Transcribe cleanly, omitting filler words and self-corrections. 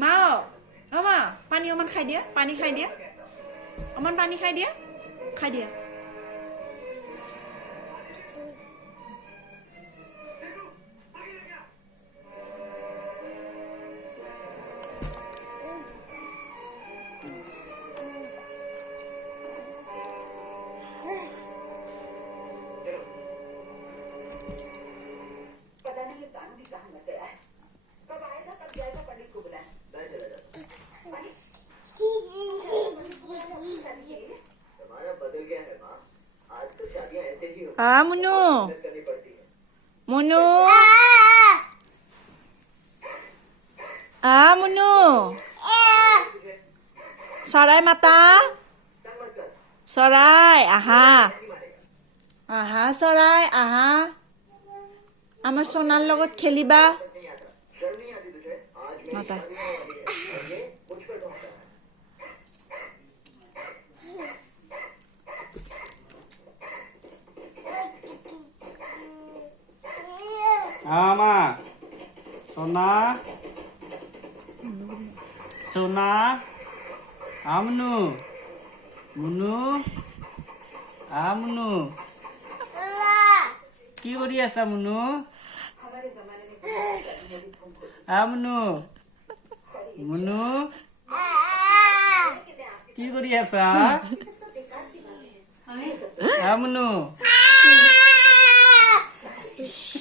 মা মা পানী অকমান খাই দিয়া পানী খাই দিয়া অকমান পানী খাই দিয়া মুনু মুনু মুনু চৰাই মাতা চৰাই আহা আহা চৰাই আহা আমাৰ সোণাৰ লগত খেলিবা মাতা Ama, Sona, Sona, Amnu, Munu, Amnu. কি কৰি আছা মুনু মুনু মুনু কি কৰি আছা মুনু